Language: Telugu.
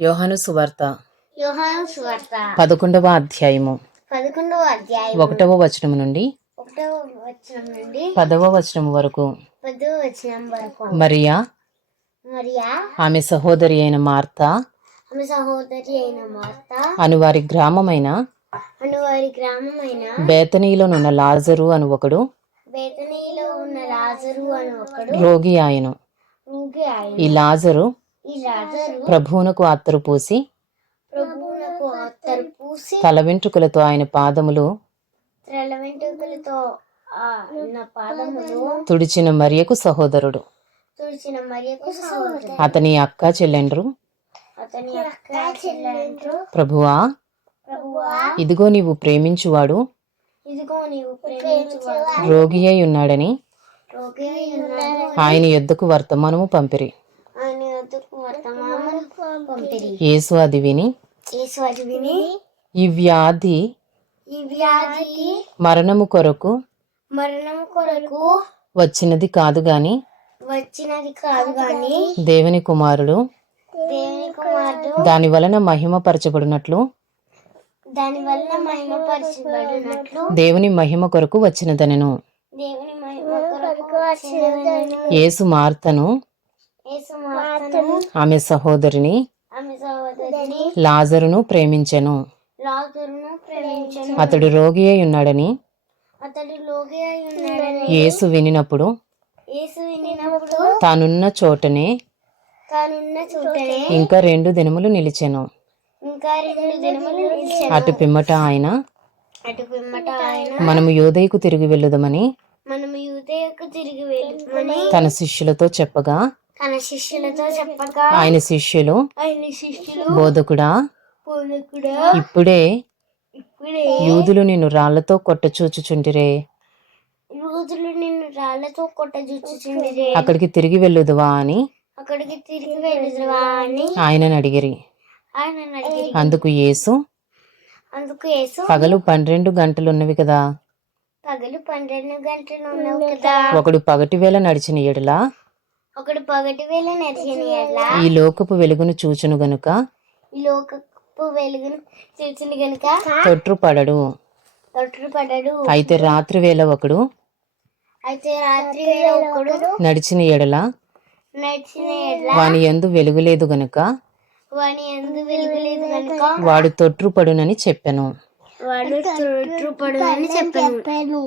యోహాను సువార్త. యోహాను సువార్త. పదకొండవ అధ్యాయము. పదకొండవ అధ్యాయం ఒకటవ వచనం నుండి ఒకటవ వచనం నుండి పదవ వచనం వరకు. పదవ వచనం వరకు. మరియా? మరియా? ఆమె సహోదరి అయిన మార్త? ఆమె సహోదరి అయిన మార్త? అను వారి గ్రామమైన అను వారి గ్రామమైన బేతనీలోనున్న లాజరు అను ఒకడు. బేతనీలో ఉన్న రాజరు అని ఒకడు. రోగి ఆయను. ఈ లాజరు ప్రభువునకు అత్తరు పూసి తల వెంట్రుకలతో ఆయన పాదములు తుడిచిన మరియకు సహోదరుడు. అతని అక్క చెల్లెండ్రు. ప్రభువా ఇదిగో నీవు ప్రేమించువాడు. రోగి అయి ఉన్నాడని ఆయన యొద్దకు వర్తమానము పంపిరి ఆయన వద్దకు వర్తమానం పంపిరి యేసు అది విని ఈ వ్యాధి ఈ వ్యాధికి మరణము కొరకు మరణం కొరకు వచ్చినది కాదు గాని వచ్చినది కాదు గాని దేవుని కుమారుడు దేవుని కుమారుడు దాని వలన మహిమపరచబడినట్లు దాని వల్ల మహిమపరచబడినట్లు దేవుని మహిమ కొరకు వచ్చినదనెను. దేవుని మహిమ కొరకు వచ్చినదను యేసు మార్తను యేసు ఆమె సహోదరిని లాజరును ప్రేమించెను. అతడు రోగి అయి ఉన్నాడని యేసు వినినప్పుడు తానున్న చోటనే ఇంకా రెండు దినములు నిలిచెను. అటు పిమ్మట ఆయన మనము యోదయకు తిరిగి వెళ్ళుదమని తన శిష్యులతో చెప్పగా తన శిష్యులతో చెప్పగా ఆయన శిష్యులు ఆయన శిష్యులు బోధకుడా బోధకుడా ఇప్పుడే ఇప్పుడే యూదులు నిన్ను రాళ్ళతో కొట్టచూచుచుంటిరే రోజులు నిన్ను రాళ్ళతో కొట్టజుచ్చుచుండిరే అక్కడికి తిరిగి వెళ్ళుదువా అని అక్కడికి తిరిగి వెళ్ళదువా అని ఆయనను అడిగిరి. ఆయన అడిగి అందుకు యేసు అందుకు యేసు పగలు పన్నెండు గంటలున్నవి కదా. పగలు పన్నెండు గంటలు ఉన్నావు కదా. ఒకడు పగటి వేళ నడిచిన ఎడల ఒకడు పగటి వేళ నడిచిన ఎడ్ల ఈ లోకపు వెలుగును చూచును గనుక? ఈ లోకపు వెలుగును చూసిన గనుక? తొట్రుపడడు తొట్టు పడడు. అయితే రాత్రి వేళ ఒకడు? అయితే రాత్రి వేళ ఒకడు నడిచిన ఎడల? నడిచిన ఎడ్ల? వాని యందు వెలుగులేదు గనుక? వాని ఎందు వెలుగులేదు కనుక వాడు తొట్రుపడునని చెప్పెను. వాడు తొట్టు పడు అని చెప్పాను.